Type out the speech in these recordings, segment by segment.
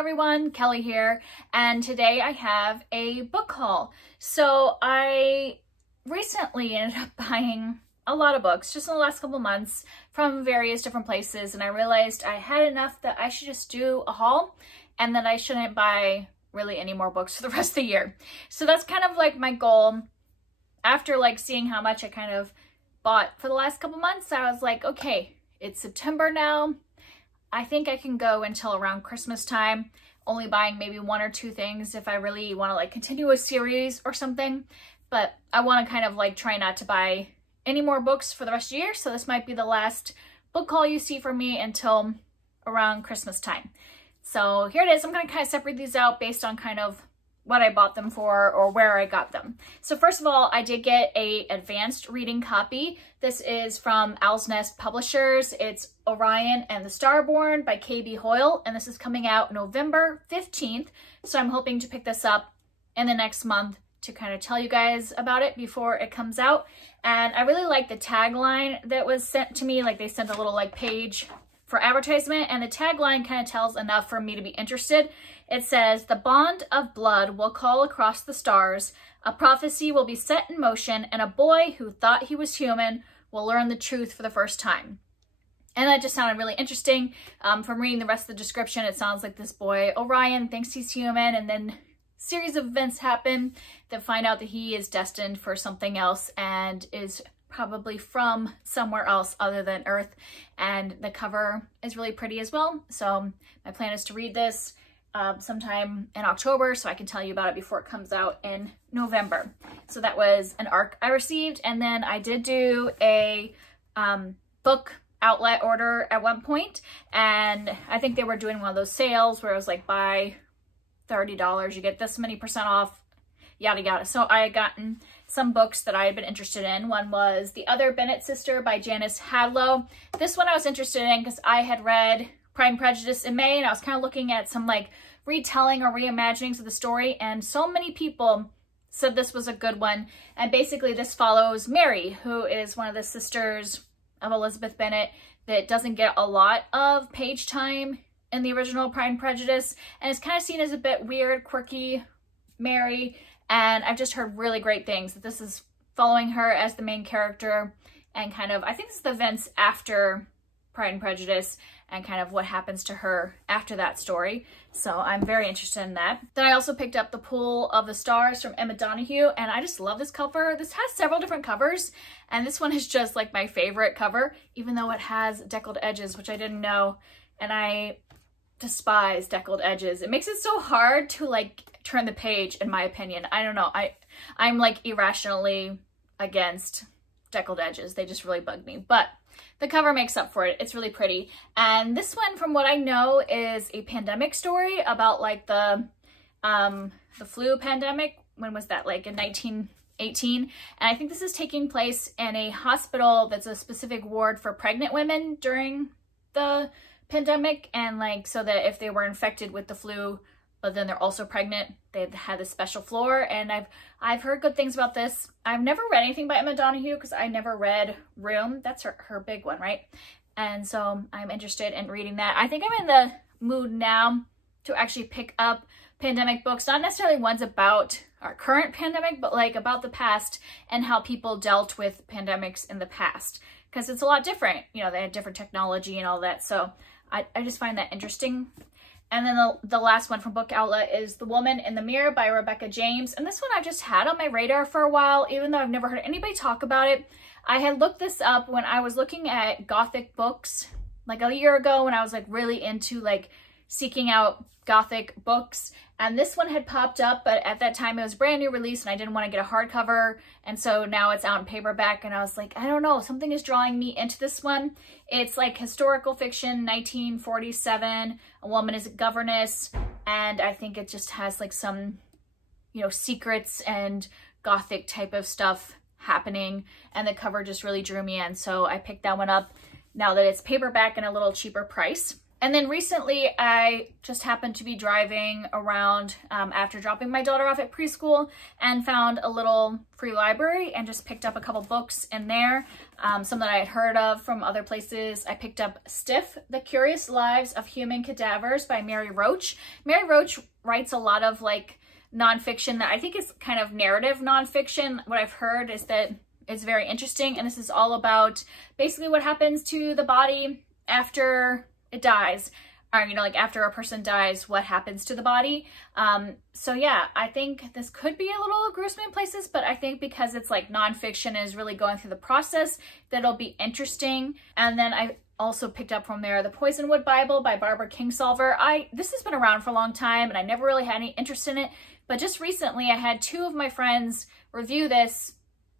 everyone, Kelly here, and today I have a book haul. So I recently ended up buying a lot of books just in the last couple months from various different places, and I realized I had enough that I should just do a haul and that I shouldn't buy really any more books for the rest of the year. So that's kind of like my goal. After like seeing how much I kind of bought for the last couple months, I was like, okay, it's September now. I think I can go until around Christmas time, only buying maybe one or two things if I really want to like continue a series or something. But I want to kind of like try not to buy any more books for the rest of the year. So this might be the last book haul you see from me until around Christmas time. So here it is. I'm going to kind of separate these out based on kind of what I bought them for or where I got them. So first of all, I did get a advanced reading copy. This is from Owl's Nest Publishers. It's Orion and the Starborn by K.B. Hoyle, and this is coming out November 15th. So I'm hoping to pick this up in the next month to kind of tell you guys about it before it comes out. And I really like the tagline that was sent to me. Like they sent a little like page for advertisement, and the tagline kind of tells enough for me to be interested. It says, "The bond of blood will call across the stars, a prophecy will be set in motion, and a boy who thought he was human will learn the truth for the first time." And that just sounded really interesting. From reading the rest of the description, it sounds like this boy, Orion, thinks he's human, and then a series of events happen that find out that he is destined for something else and is probably from somewhere else other than Earth. And the cover is really pretty as well. So my plan is to read this sometime in October so I can tell you about it before it comes out in November. So that was an ARC I received. And then I did do a book outlet order at one point, and I think they were doing one of those sales where it was like buy $30, you get this many % off, yada yada. So I had gotten some books that I had been interested in. One was The Other Bennett Sister by Janice Hadlow. This one I was interested in because I had read Pride and Prejudice in May, and I was kind of looking at some like retelling or reimaginings of the story, and so many people said this was a good one. And basically this follows Mary, who is one of the sisters of Elizabeth Bennet that doesn't get a lot of page time in the original Pride and Prejudice, and it's kind of seen as a bit weird, quirky Mary. And I've just heard really great things that this is following her as the main character, and kind of, I think this is the events after Pride and Prejudice and kind of what happens to her after that story. So I'm very interested in that. Then I also picked up The Pool of the Stars from Emma Donoghue, and I just love this cover. This has several different covers, and this one is just like my favorite cover, even though it has deckled edges, which I didn't know, and I despise deckled edges. It makes it so hard to like turn the page, in my opinion. I don't know. I'm like irrationally against deckled edges. They just really bug me, but the cover makes up for it. It's really pretty. And this one, from what I know, is a pandemic story about like the flu pandemic. When was that? Like in 1918. And I think this is taking place in a hospital that's a specific ward for pregnant women during the pandemic, and like so that if they were infected with the flu but then they're also pregnant, they had this special floor. And I've heard good things about this. I've never read anything by Emma Donoghue because I never read Room. That's her big one, right? And so I'm interested in reading that. I think I'm in the mood now to actually pick up pandemic books, not necessarily ones about our current pandemic, but like about the past and how people dealt with pandemics in the past, because it's a lot different. You know, they had different technology and all that. So I just find that interesting. And then the last one from Book Outlet is The Woman in the Mirror by Rebecca James. And this one I just had on my radar for a while, even though I've never heard anybody talk about it. I had looked this up when I was looking at Gothic books like a year ago, when I was like really into like seeking out Gothic books. And this one had popped up, but at that time it was brand new release and I didn't want to get a hardcover. And so now it's out in paperback, and I was like, I don't know, something is drawing me into this one. It's like historical fiction, 1947. A woman is a governess. And I think it just has like some, you know, secrets and Gothic type of stuff happening. And the cover just really drew me in. So I picked that one up now that it's paperback and a little cheaper price. And then recently I just happened to be driving around after dropping my daughter off at preschool and found a little free library and just picked up a couple books in there, some that I had heard of from other places. I picked up Stiff, The Curious Lives of Human Cadavers by Mary Roach. Mary Roach writes a lot of like nonfiction that I think is kind of narrative nonfiction. What I've heard is that it's very interesting, and this is all about basically what happens to the body after it dies, or, you know, like after a person dies, what happens to the body. So yeah, I think this could be a little gruesome in places, but I think because it's like nonfiction and is really going through the process, that it'll be interesting. And then I also picked up from there the Poisonwood Bible by Barbara Kingsolver. This has been around for a long time and I never really had any interest in it, but just recently I had two of my friends review this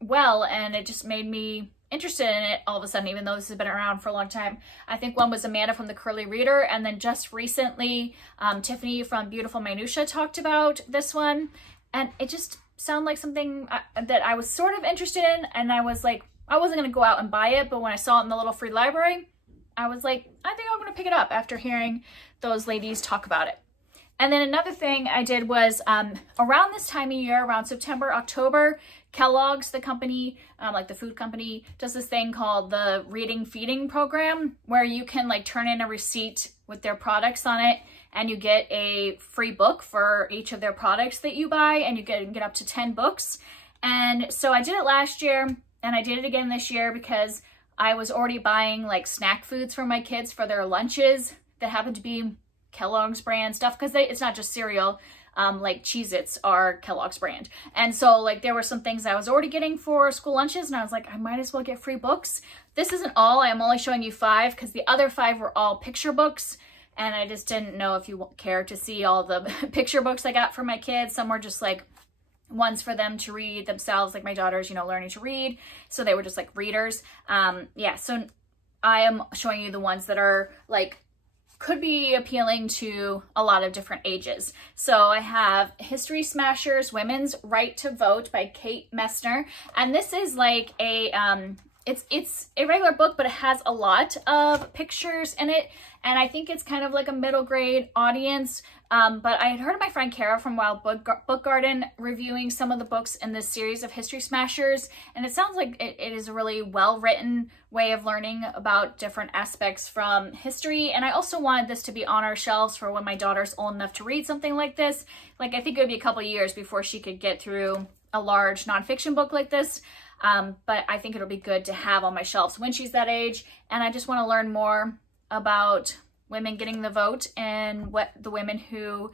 well, and it just made me interested in it all of a sudden, even though this has been around for a long time. I think one was Amanda from The Curly Reader, and then just recently Tiffany from Beautiful Minutia talked about this one, and it just sounded like something that I was sort of interested in, and I was like, I wasn't going to go out and buy it, but when I saw it in the little free library, I was like, I think I'm going to pick it up after hearing those ladies talk about it. And then another thing I did was around this time of year, around September, October, Kellogg's, the company, like the food company, does this thing called the Reading Feeding Program, where you can like turn in a receipt with their products on it, and you get a free book for each of their products that you buy, and you get up to 10 books. And so I did it last year, and I did it again this year because I was already buying like snack foods for my kids for their lunches that happened to be Kellogg's brand stuff, because it's not just cereal. Like Cheez-Its are Kellogg's brand. And so like there were some things I was already getting for school lunches, and I was like, I might as well get free books. This isn't all. I am only showing you 5 because the other 5 were all picture books, and I just didn't know if you care to see all the picture books I got for my kids. Some were just like ones for them to read themselves, like my daughter's, you know, learning to read. So they were just like readers. Yeah, so I am showing you the ones that are like could be appealing to a lot of different ages. So I have History Smashers, Women's Right to Vote by Kate Messner. And this is like a, it's a regular book, but it has a lot of pictures in it. And I think it's kind of like a middle grade audience. But I had heard of my friend Kara from Wild Book Garden reviewing some of the books in this series of History Smashers. And it sounds like it is a really well-written way of learning about different aspects from history. And I also wanted this to be on our shelves for when my daughter's old enough to read something like this. Like, I think it would be a couple years before she could get through a large nonfiction book like this. But I think it'll be good to have on my shelves when she's that age. And I just want to learn more about women getting the vote and what the women who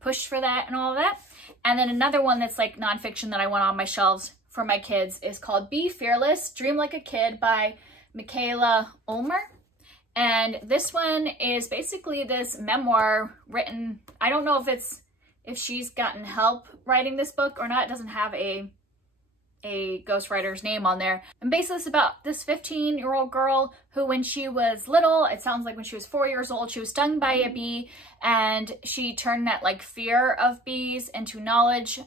pushed for that and all of that. And then another one that's like nonfiction that I want on my shelves for my kids is called Be Fearless, Dream Like a Kid by Michaela Ulmer. And this one is basically this memoir written, I don't know if she's gotten help writing this book or not. It doesn't have a ghostwriter's name on there. And basically it's about this 15-year-old girl who, when she was little, it sounds like when she was 4 years old, she was stung by a bee, and she turned that like fear of bees into knowledge,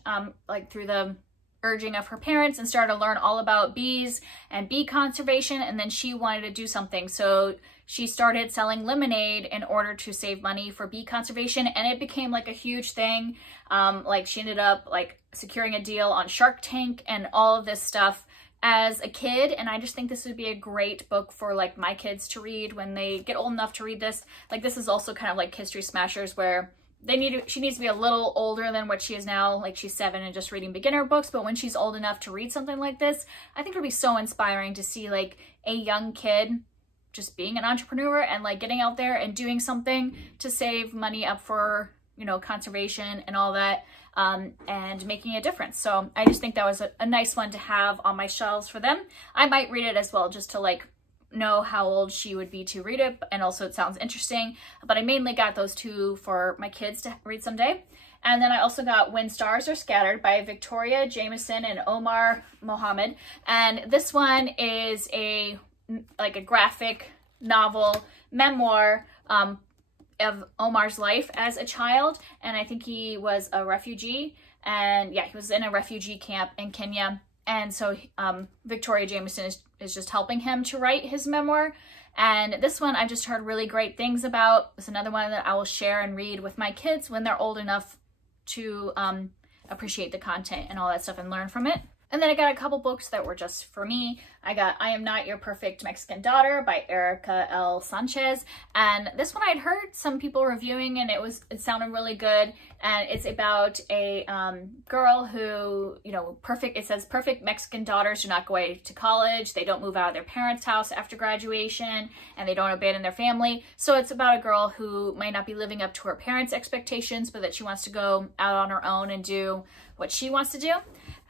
like through the urging of her parents, and started to learn all about bees and bee conservation. And then she wanted to do something, so she started selling lemonade in order to save money for bee conservation, and it became like a huge thing. Like she ended up like securing a deal on Shark Tank and all of this stuff as a kid. And I just think this would be a great book for like my kids to read when they get old enough to read this. Like, this is also kind of like History Smashers, where she needs to be a little older than what she is now. Like, she's 7 and just reading beginner books, but when she's old enough to read something like this, I think it'll be so inspiring to see like a young kid just being an entrepreneur and like getting out there and doing something to save money up for, you know, conservation and all that, and making a difference. So I just think that was a nice one to have on my shelves for them. I might read it as well, just to like know how old she would be to read it, and also it sounds interesting. But I mainly got those two for my kids to read someday. And then I also got When Stars Are Scattered by Victoria Jameson and Omar Mohammed. And this one is like a graphic novel memoir of Omar's life as a child. And I think he was a refugee, and yeah, he was in a refugee camp in Kenya. And so Victoria Jameson is just helping him to write his memoir. And this one I just heard really great things about. It's another one that I will share and read with my kids when they're old enough to appreciate the content and all that stuff and learn from it. And then I got a couple books that were just for me. I got I Am Not Your Perfect Mexican Daughter by Erica L. Sanchez. And this one I'd heard some people reviewing and it sounded really good. And it's about a girl who, you know, it says perfect Mexican daughters do not go away to college. They don't move out of their parents' house after graduation, and they don't abandon their family. So it's about a girl who might not be living up to her parents' expectations, but that she wants to go out on her own and do what she wants to do.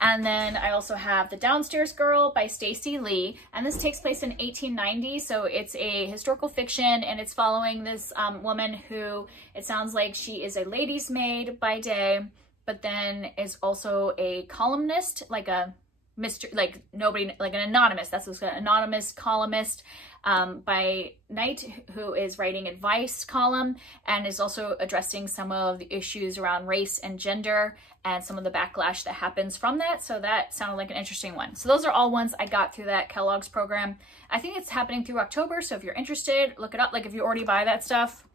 And then I also have The Downstairs Girl by Stacey Lee, and this takes place in 1890, so it's a historical fiction, and it's following this woman who, it sounds like she is a lady's maid by day, but then is also a columnist, like a like an anonymous, that's what's an anonymous columnist by night, who is writing advice column and is also addressing some of the issues around race and gender and some of the backlash that happens from that. So that sounded like an interesting one. So those are all ones I got through that Kellogg's program. I think it's happening through October, so if you're interested, look it up. Like if you already buy that stuff,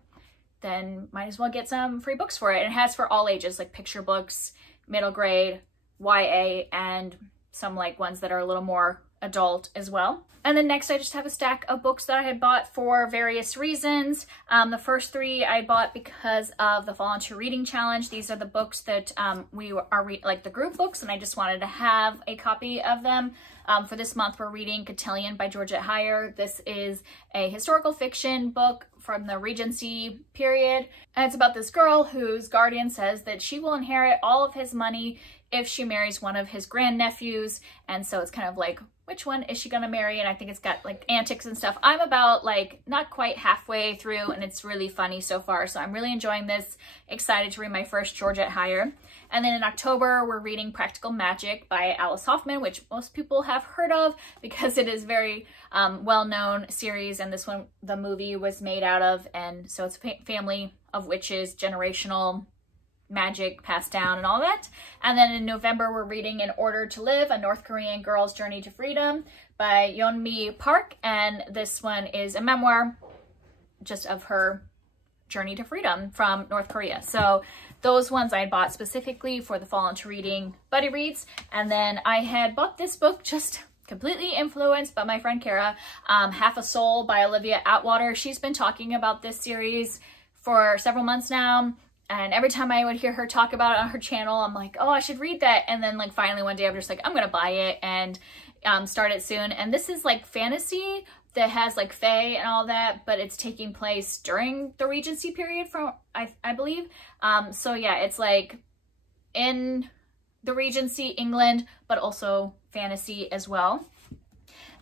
then might as well get some free books for it. And it has for all ages, like picture books, middle grade, YA, and some like ones that are a little more adult as well. And then next I just have a stack of books that I had bought for various reasons. The first three I bought because of the Volunteer Reading Challenge. These are the books that we are like the group books, and I just wanted to have a copy of them. For this month we're reading Cotillion by Georgette Heyer. This is a historical fiction book from the Regency period, and it's about this girl whose guardian says that she will inherit all of his money if she marries one of his grandnephews. And so it's kind of like, which one is she gonna marry? And I think it's got like antics and stuff. I'm about like not quite halfway through, and it's really funny so far. So I'm really enjoying this. Excited to read my first Georgette Heyer. And then in October, we're reading Practical Magic by Alice Hoffman, which most people have heard of because it is very well-known series, and this one, the movie was made out of, and so it's a family of witches, generational magic passed down and all that. And then in November, we're reading In Order to Live, A North Korean Girl's Journey to Freedom by Yeonmi Park. And this one is a memoir just of her journey to freedom from North Korea. So those ones I bought specifically for the Fall into Reading Buddy Reads. And then I had bought this book just completely influenced by my friend Kara, Half a Soul by Olivia Atwater. She's been talking about this series for several months now. And every time I would hear her talk about it on her channel, I'm like, oh, I should read that. And then like finally one day I'm just like, I'm gonna buy it and start it soon. And this is like fantasy that has like fae and all that, but it's taking place during the Regency period from, I believe. So yeah, it's like in the Regency, England, but also fantasy as well.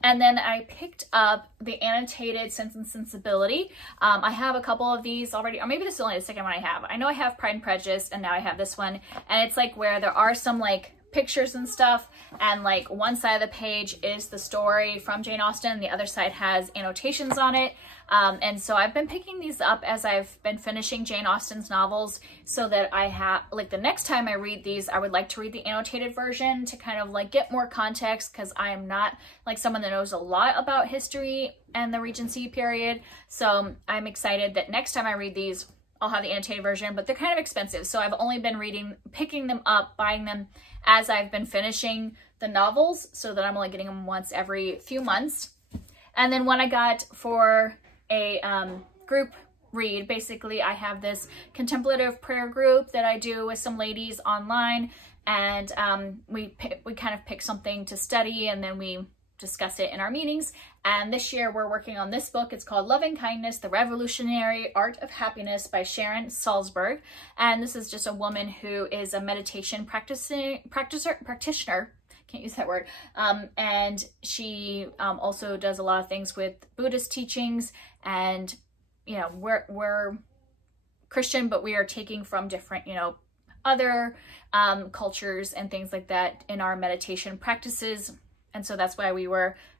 And then I picked up the annotated Sense and Sensibility. I have a couple of these already, or maybe this is only the second one I have. I know I have Pride and Prejudice, and now I have this one. And it's like where there are some like pictures and stuff, and like one side of the page is the story from Jane Austen, the other side has annotations on it. And so I've been picking these up as I've been finishing Jane Austen's novels, so that I have, like the next time I read these, I would like to read the annotated version to kind of like get more context, because I am not like someone that knows a lot about history and the Regency period. So I'm excited that next time I read these, I'll have the annotated version, but they're kind of expensive. So I've only been picking them up, buying them as I've been finishing the novels, so that I'm only getting them once every few months. And then one I got for a group read, basically I have this contemplative prayer group that I do with some ladies online, and we kind of pick something to study, and then we discuss it in our meetings. And this year we're working on this book. It's called Loving Kindness, The Revolutionary Art of Happiness by Sharon Salzberg. And this is just a woman who is a meditation practitioner, can't use that word. And she also does a lot of things with Buddhist teachings, and you know, we're Christian, but we are taking from different, you know, other cultures and things like that in our meditation practices. And so that's why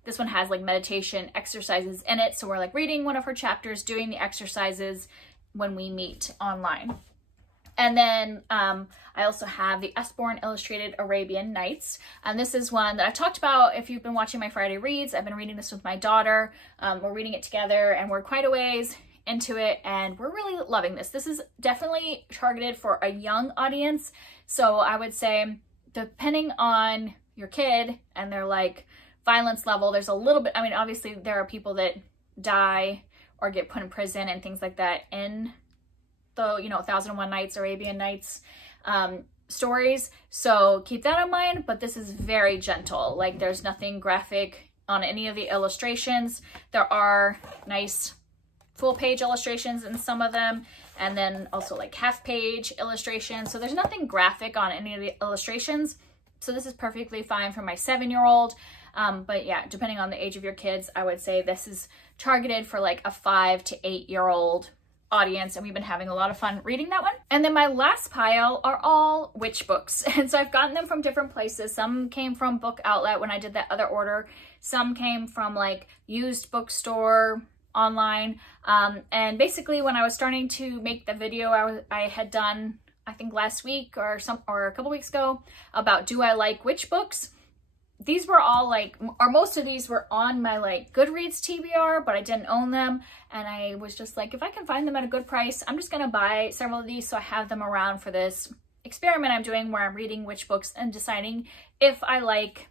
this one has like meditation exercises in it. So we're like reading one of her chapters, doing the exercises when we meet online. And then I also have the Usborne Illustrated Arabian Nights. And this is one that I talked about if you've been watching my Friday reads. I've been reading this with my daughter. We're reading it together and we're quite a ways into it and we're really loving this. This is definitely targeted for a young audience. So I would say depending on your kid and their like violence level, there's a little bit, I mean, obviously there are people that die or get put in prison and things like that in the, you know, 1001 Nights, Arabian Nights stories. So keep that in mind, but this is very gentle. Like there's nothing graphic on any of the illustrations. There are nice full page illustrations in some of them, and then also like half page illustrations. So there's nothing graphic on any of the illustrations. So this is perfectly fine for my 7-year-old. But yeah, depending on the age of your kids, I would say this is targeted for like a 5 to 8-year-old audience, and we've been having a lot of fun reading that one. And then my last pile are all witch books, and so I've gotten them from different places. Some came from Book Outlet when I did that other order. Some came from like used bookstore online. And basically when I was starting to make the video I had done, I think last week or a couple weeks ago, about do I like witch books. These were all like, or most of these were on my like Goodreads TBR, but I didn't own them. And I was just like, if I can find them at a good price, I'm just gonna buy several of these so I have them around for this experiment I'm doing where I'm reading witch books and deciding if I like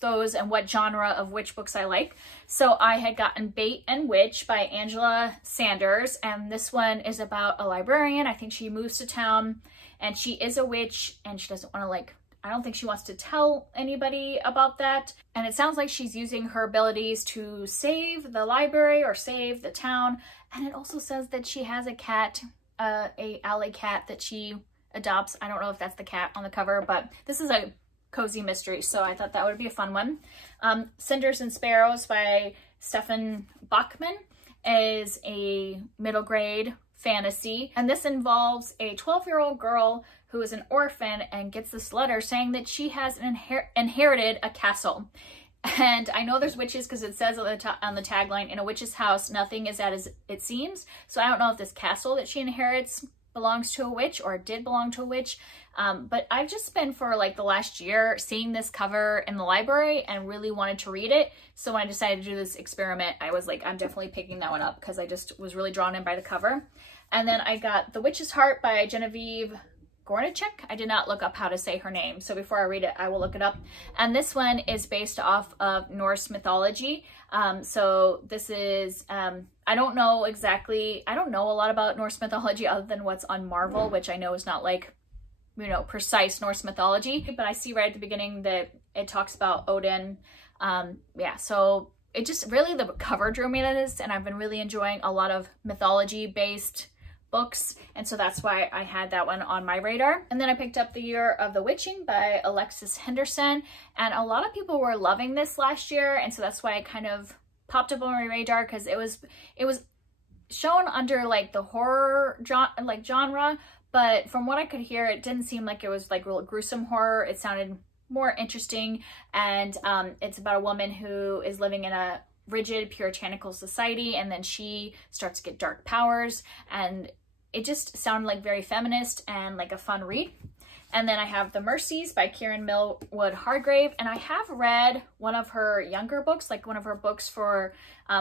those and what genre of witch books I like. So I had gotten Bait and Witch by Angela Sanders, and this one is about a librarian. I think she moves to town and she is a witch and she doesn't want to like, I don't think she wants to tell anybody about that. And it sounds like she's using her abilities to save the library or save the town. And it also says that she has a cat, a alley cat that she adopts. I don't know if that's the cat on the cover, but this is a cozy mystery, so I thought that would be a fun one. Cinders and Sparrows by Stefan Bachman is a middle grade fantasy, and this involves a 12-year-old girl who is an orphan and gets this letter saying that she has inherited a castle. And I know there's witches because it says on the tagline, in a witch's house, nothing is as it seems. So I don't know if this castle that she inherits belongs to a witch or did belong to a witch. But I've just been for like the last year seeing this cover in the library and really wanted to read it. So when I decided to do this experiment, I was like, I'm definitely picking that one up because I just was really drawn in by the cover. And then I got The Witch's Heart by Genevieve Gornichek. I did not look up how to say her name, so before I read it, I will look it up. And this one is based off of Norse mythology. So this is, I don't know a lot about Norse mythology other than what's on Marvel, which I know is not like, you know, precise Norse mythology, but I see right at the beginning that it talks about Odin. Yeah, so it just really, the cover drew me to this, and I've been really enjoying a lot of mythology based books, and so that's why I had that one on my radar. And then I picked up The Year of the Witching by Alexis Henderson, and a lot of people were loving this last year, and so that's why it kind of popped up on my radar, because it was shown under like the horror genre, but from what I could hear, it didn't seem like it was like real gruesome horror. It sounded more interesting, and it's about a woman who is living in a rigid puritanical society, and then she starts to get dark powers, and it just sounded like very feminist and like a fun read. And then I have The Mercies by Kieran Millwood Hargrave, and I have read one of her younger books, like one of her books for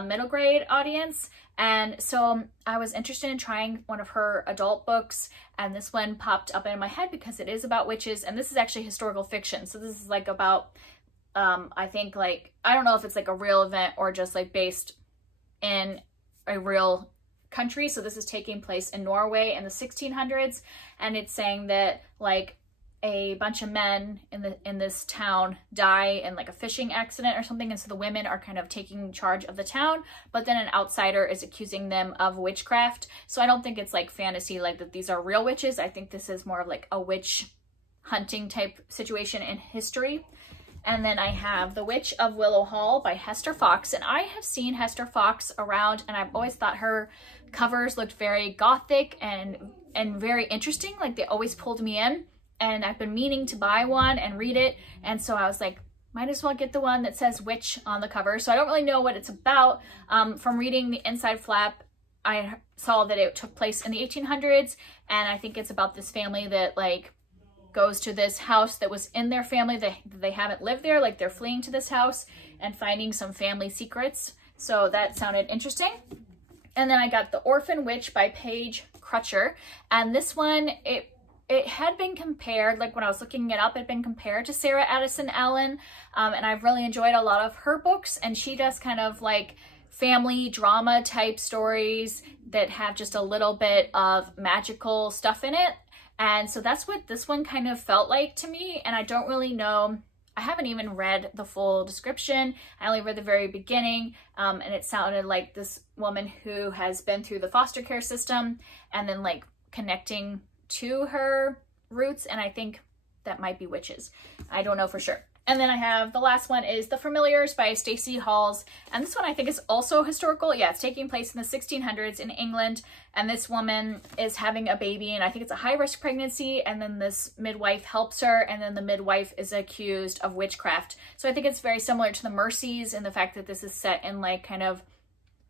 middle grade audience, and so I was interested in trying one of her adult books, and this one popped up in my head because it is about witches, and this is actually historical fiction. So this is like about, I think like, I don't know if it's like a real event or just like based in a real country. So this is taking place in Norway in the 1600s, and it's saying that like a bunch of men in this town die in like a fishing accident or something, and so the women are kind of taking charge of the town, but then an outsider is accusing them of witchcraft. So I don't think it's like fantasy, like that these are real witches. I think this is more of like a witch hunting type situation in history. And then I have The Witch of Willow Hall by Hester Fox, and I have seen Hester Fox around, and I've always thought her covers looked very gothic and very interesting. Like they always pulled me in, and I've been meaning to buy one and read it, and so I was like, might as well get the one that says witch on the cover. So I don't really know what it's about. From reading the inside flap, I saw that it took place in the 1800s, and I think it's about this family that like goes to this house that was in their family. They haven't lived there, like they're fleeing to this house and finding some family secrets. So that sounded interesting. And then I got The Orphan Witch by Paige Crutcher. And this one, it had been compared, like when I was looking it up, it had been compared to Sarah Addison Allen. And I've really enjoyed a lot of her books. And she does kind of like family drama type stories that have just a little bit of magical stuff in it. And so that's what this one kind of felt like to me. And I don't really know, I haven't even read the full description. I only read the very beginning, and it sounded like this woman who has been through the foster care system and then like connecting to her roots, and I think that might be witches. I don't know for sure. And then I have the last one is The Familiars by Stacey Halls. And this one I think is also historical. Yeah, it's taking place in the 1600s in England. And this woman is having a baby, and I think it's a high-risk pregnancy. And then this midwife helps her, and then the midwife is accused of witchcraft. So I think it's very similar to the Mercies in the fact that this is set in like kind of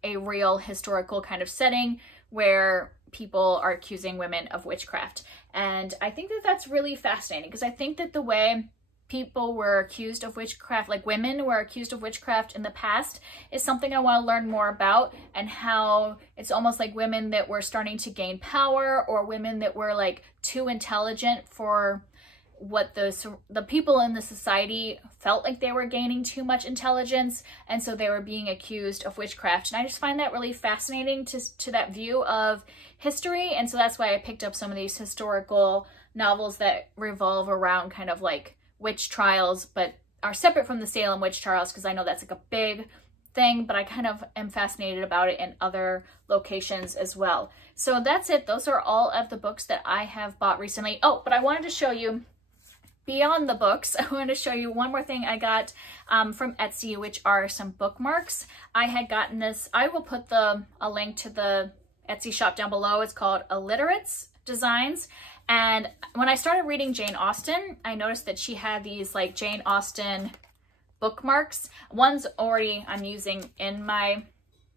a real historical kind of setting where people are accusing women of witchcraft. And I think that that's really fascinating because I think that the way people were accused of witchcraft, like women were accused of witchcraft in the past, is something I want to learn more about, and how it's almost like women that were starting to gain power, or women that were like too intelligent for what the people in the society felt like they were gaining too much intelligence, and so they were being accused of witchcraft. And I just find that really fascinating to that view of history, and so that's why I picked up some of these historical novels that revolve around kind of like witch trials, but are separate from the Salem witch trials, because I know that's like a big thing, but I kind of am fascinated about it in other locations as well. So that's it. Those are all of the books that I have bought recently. Oh, but I wanted to show you, beyond the books, I wanted to show you one more thing I got from Etsy, which are some bookmarks. I had gotten this. I will put a link to the Etsy shop down below. It's called Illiterates Designs. And when I started reading Jane Austen, I noticed that she had these like Jane Austen bookmarks. One's already I'm using in my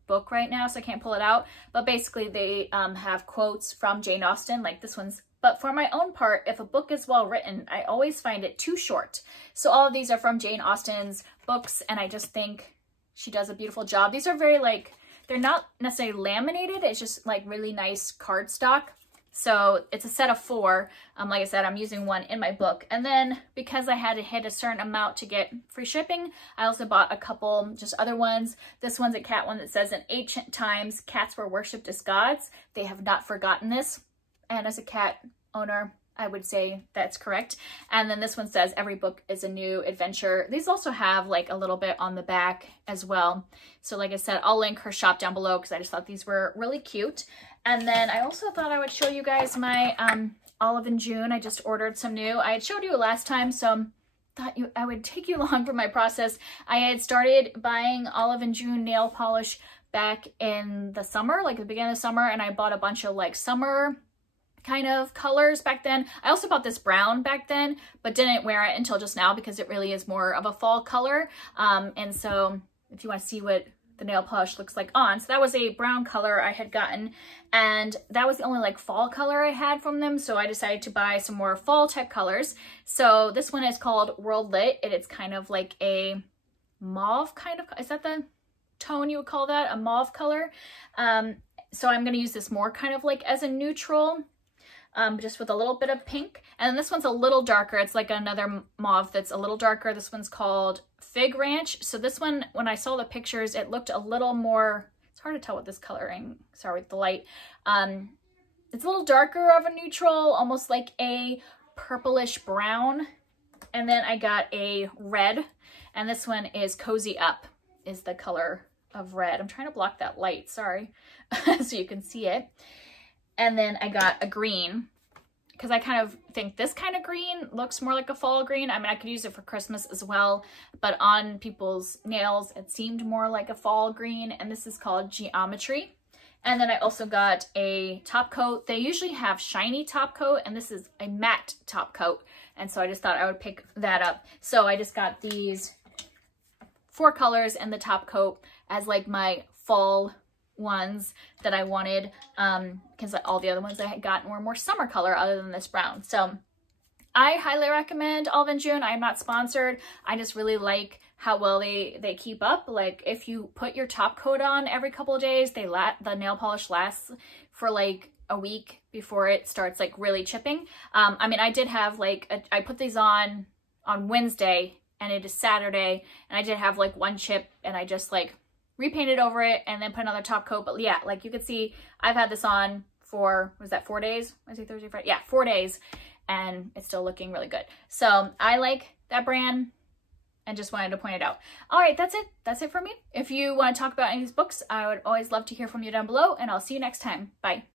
book right now, so I can't pull it out. But basically they have quotes from Jane Austen, like this one's. But for my own part, if a book is well written, I always find it too short. So all of these are from Jane Austen's books, and I just think she does a beautiful job. These are very like, they're not necessarily laminated, it's just like really nice cardstock. So it's a set of 4. Like I said, I'm using one in my book. And then because I had to hit a certain amount to get free shipping, I also bought a couple just other ones. This one's a cat one that says, in ancient times, cats were worshipped as gods. They have not forgotten this. And as a cat owner, I would say that's correct. And then this one says, every book is a new adventure. These also have like a little bit on the back as well. So like I said, I'll link her shop down below because I just thought these were really cute. And then I also thought I would show you guys my Olive and June. I just ordered some new. I had showed you last time, so thought I would take you along for my process. I had started buying Olive and June nail polish back in the summer, like the beginning of the summer, and I bought a bunch of like summer kind of colors back then. I also bought this brown back then, but didn't wear it until just now because it really is more of a fall color. And so if you want to see what the nail polish looks like on, so that was a brown color I had gotten, and that was the only like fall color I had from them, so I decided to buy some more fall type colors. So this one is called World Lit, and it's kind of like a mauve kind of, is that the tone you would call that, a mauve color? So I'm going to use this more kind of like as a neutral, just with a little bit of pink. And this one's a little darker. It's like another mauve that's a little darker. This one's called Fig Ranch. So this one, when I saw the pictures, it looked a little more, it's hard to tell with this coloring, sorry, with the light. It's a little darker of a neutral, almost like a purplish brown. And then I got a red, and this one is Cozy Up, is the color of red. I'm trying to block that light, sorry, so you can see it. And then I got a green, because I kind of think this kind of green looks more like a fall green. I mean, I could use it for Christmas as well, but on people's nails, it seemed more like a fall green, and this is called Geometry. And then I also got a top coat. They usually have shiny top coat, and this is a matte top coat, and so I just thought I would pick that up. So I just got these 4 colors and the top coat as like my fall ones that I wanted, because all the other ones I had gotten were more summer color other than this brown. So I highly recommend Olive and June. I am not sponsored. I just really like how well they keep up. Like if you put your top coat on every couple of days, the nail polish lasts for like a week before it starts like really chipping. I mean, I did have like, I put these on Wednesday and it is Saturday, and I did have like one chip, and I just like repainted over it and then put another top coat. But yeah, like you can see, I've had this on for, was that 4 days? Wednesday, Thursday, Friday? Yeah, 4 days, and it's still looking really good. So I like that brand and just wanted to point it out. All right, that's it. That's it for me. If you want to talk about any of these books, I would always love to hear from you down below, and I'll see you next time. Bye.